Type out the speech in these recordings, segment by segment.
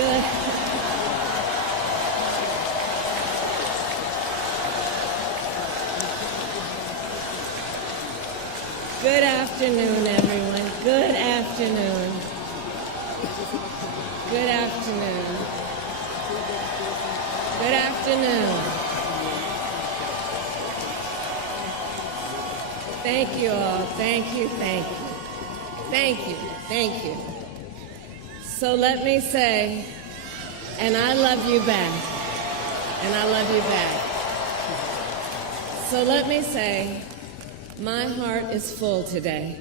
Good. Good afternoon, everyone. Good afternoon. Good afternoon. Good afternoon. Thank you all. Thank you, thank you. Thank you, thank you. So let me say, and I love you back. And I love you back. So let me say, my heart is full today.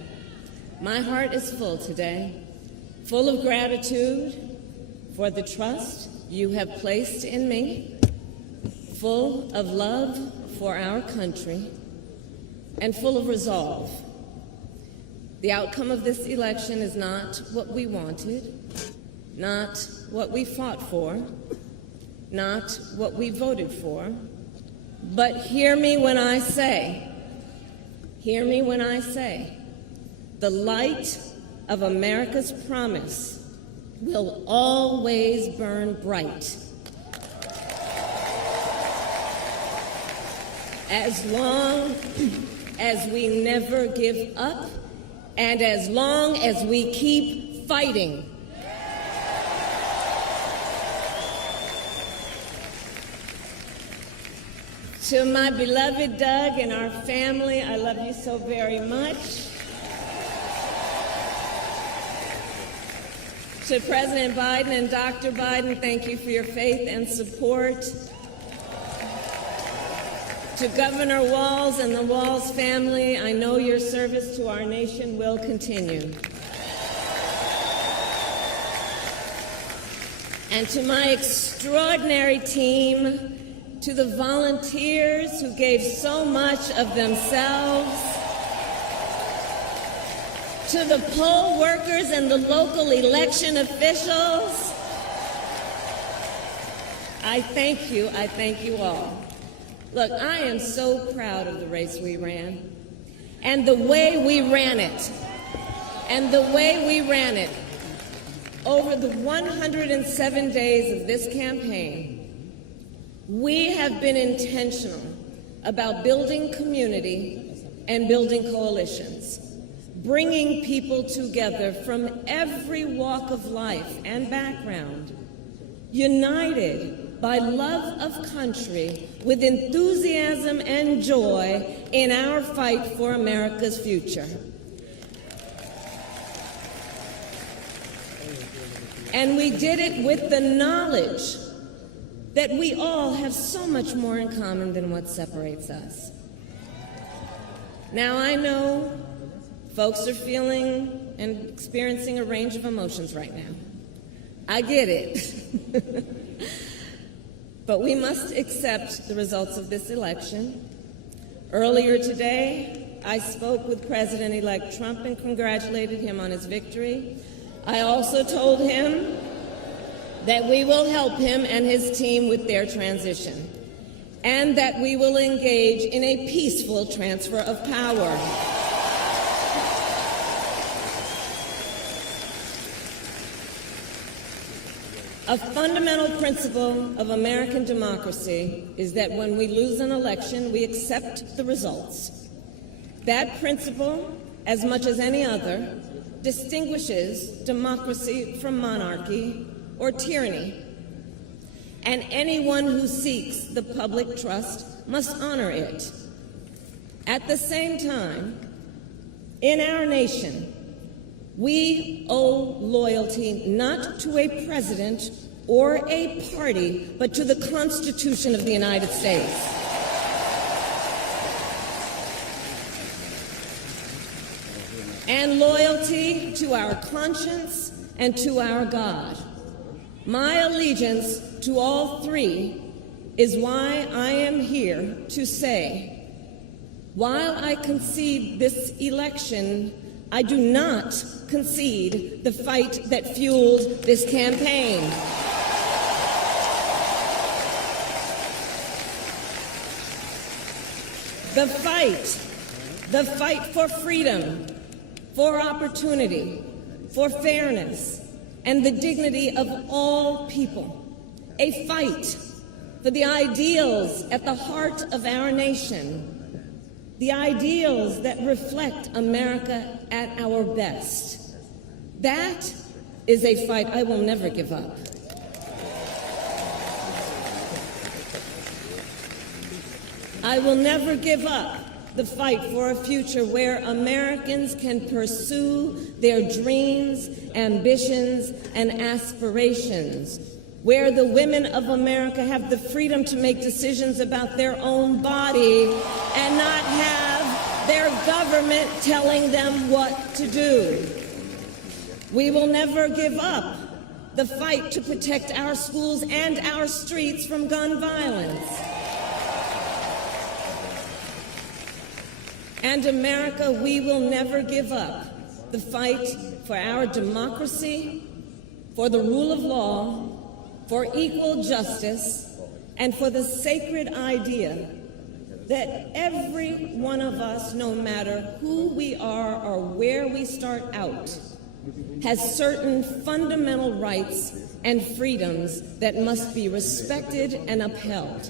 My heart is full today, full of gratitude for the trust you have placed in me, full of love for our country, and full of resolve. The outcome of this election is not what we wanted, not what we fought for, not what we voted for, but hear me when I say, the light of America's promise will always burn bright. As long as we never give up, and as long as we keep fighting. To my beloved Doug and our family, I love you so very much. To President Biden and Dr. Biden, thank you for your faith and support. To Governor Walz and the Walz family, I know your service to our nation will continue. And to my extraordinary team, to the volunteers who gave so much of themselves, to the poll workers and the local election officials, I thank you all. Look, I am so proud of the race we ran and the way we ran it. Over the 107 days of this campaign, we have been intentional about building community and building coalitions, bringing people together from every walk of life and background, united by love of country with enthusiasm and joy in our fight for America's future. And we did it with the knowledge that we all have so much more in common than what separates us. Now, I know folks are feeling and experiencing a range of emotions right now. I get it. But we must accept the results of this election. Earlier today, I spoke with President-elect Trump and congratulated him on his victory. I also told him that we will help him and his team with their transition, and that we will engage in a peaceful transfer of power. A fundamental principle of American democracy is that when we lose an election, we accept the results. That principle, as much as any other, distinguishes democracy from monarchy or tyranny. And anyone who seeks the public trust must honor it. At the same time, in our nation, we owe loyalty not to a president or a party, but to the Constitution of the United States. And loyalty to our conscience and to our God. My allegiance to all three is why I am here to say, while I concede this election, I do not concede the fight that fueled this campaign. The fight for freedom, for opportunity, for fairness, and the dignity of all people, a fight for the ideals at the heart of our nation, the ideals that reflect America at our best. That is a fight I will never give up. I will never give up the fight for a future where Americans can pursue their dreams, ambitions, and aspirations, where the women of America have the freedom to make decisions about their own body and not have their government telling them what to do. We will never give up the fight to protect our schools and our streets from gun violence. And America, we will never give up the fight for our democracy, for the rule of law, for equal justice, and for the sacred idea that every one of us, no matter who we are or where we start out, has certain fundamental rights and freedoms that must be respected and upheld.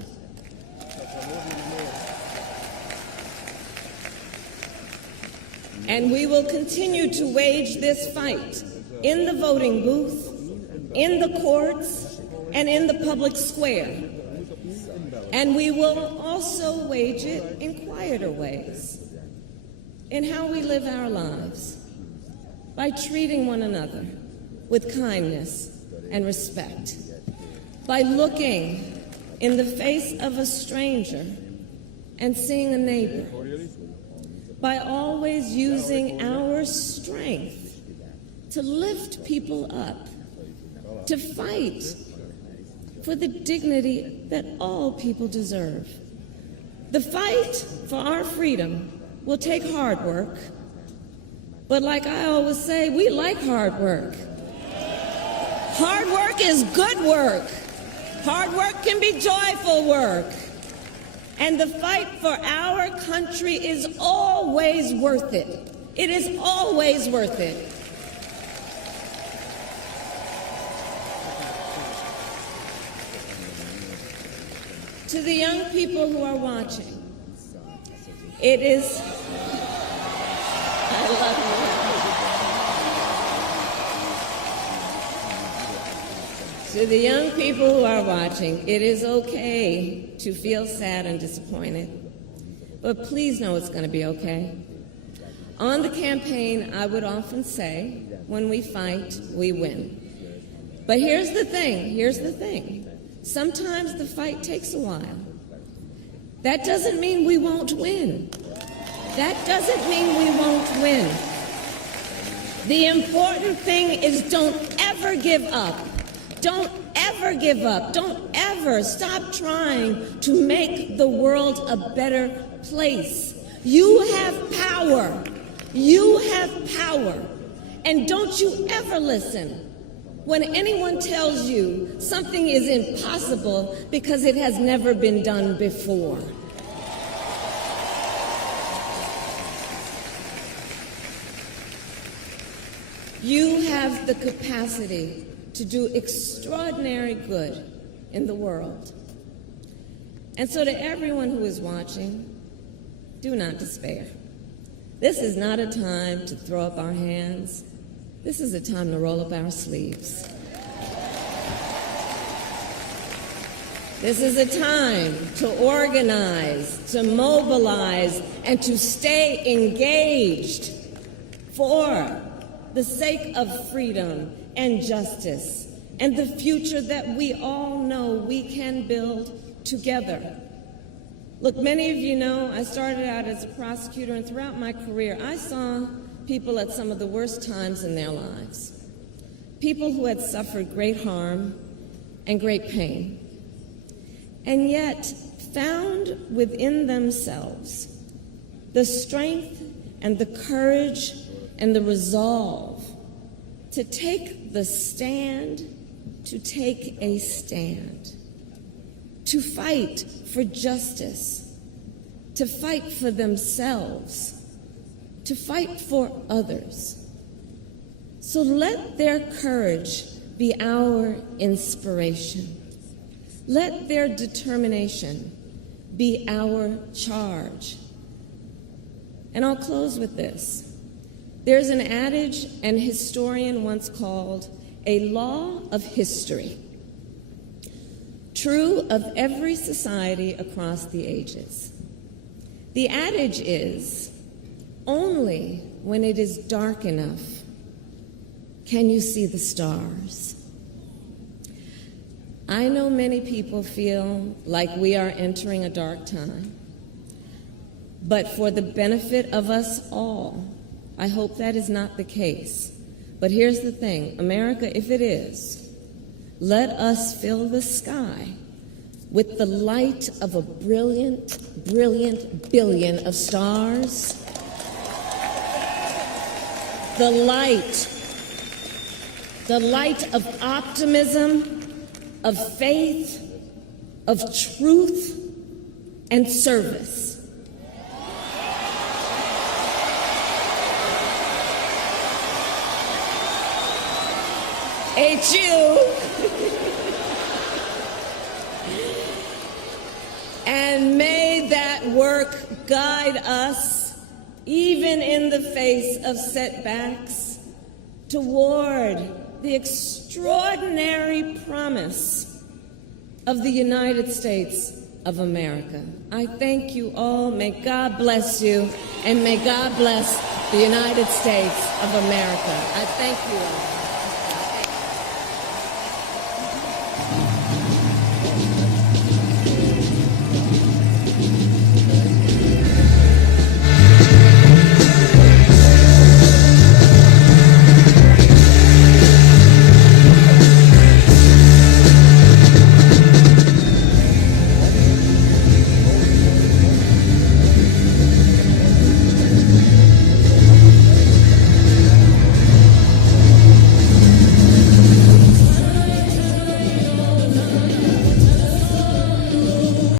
And we will continue to wage this fight in the voting booth, in the courts, and in the public square. And we will also wage it in quieter ways, in how we live our lives, by treating one another with kindness and respect, by looking in the face of a stranger and seeing a neighbor, by always using our strength to lift people up, to fight for the dignity that all people deserve. The fight for our freedom will take hard work, but like I always say, we like hard work. Hard work is good work. Hard work can be joyful work. And the fight for our country is always worth it. It is always worth it. To the young people who are watching, it is, I love you. To the young people who are watching, it is okay to feel sad and disappointed, but please know it's going to be okay. On the campaign, I would often say, when we fight, we win. But here's the thing. Sometimes the fight takes a while. That doesn't mean we won't win. That doesn't mean we won't win. The important thing is don't ever give up. Don't ever give up. Don't ever stop trying to make the world a better place. You have power. You have power. And don't you ever listen when anyone tells you something is impossible because it has never been done before. You have the capacity to do extraordinary good in the world. And so to everyone who is watching, do not despair. This is not a time to throw up our hands. This is a time to roll up our sleeves. This is a time to organize, to mobilize, and to stay engaged for the sake of freedom and justice and the future that we all know we can build together. Look, many of you know I started out as a prosecutor, and throughout my career, I saw people at some of the worst times in their lives. People who had suffered great harm and great pain, and yet found within themselves the strength and the courage and the resolve to take the stand, to take a stand, to fight for justice, to fight for themselves, to fight for others. So let their courage be our inspiration. Let their determination be our charge. And I'll close with this. There's an adage an historian once called a law of history, true of every society across the ages. The adage is, only when it is dark enough can you see the stars. I know many people feel like we are entering a dark time, but for the benefit of us all, I hope that is not the case. But here's the thing, America, if it is, let us fill the sky with the light of a brilliant, brilliant billion of stars. The light of optimism, of faith, of truth, and service. HU. And may that work guide us, even in the face of setbacks, toward the extraordinary promise of the United States of America. I thank you all. May God bless you, and may God bless the United States of America. I thank you all.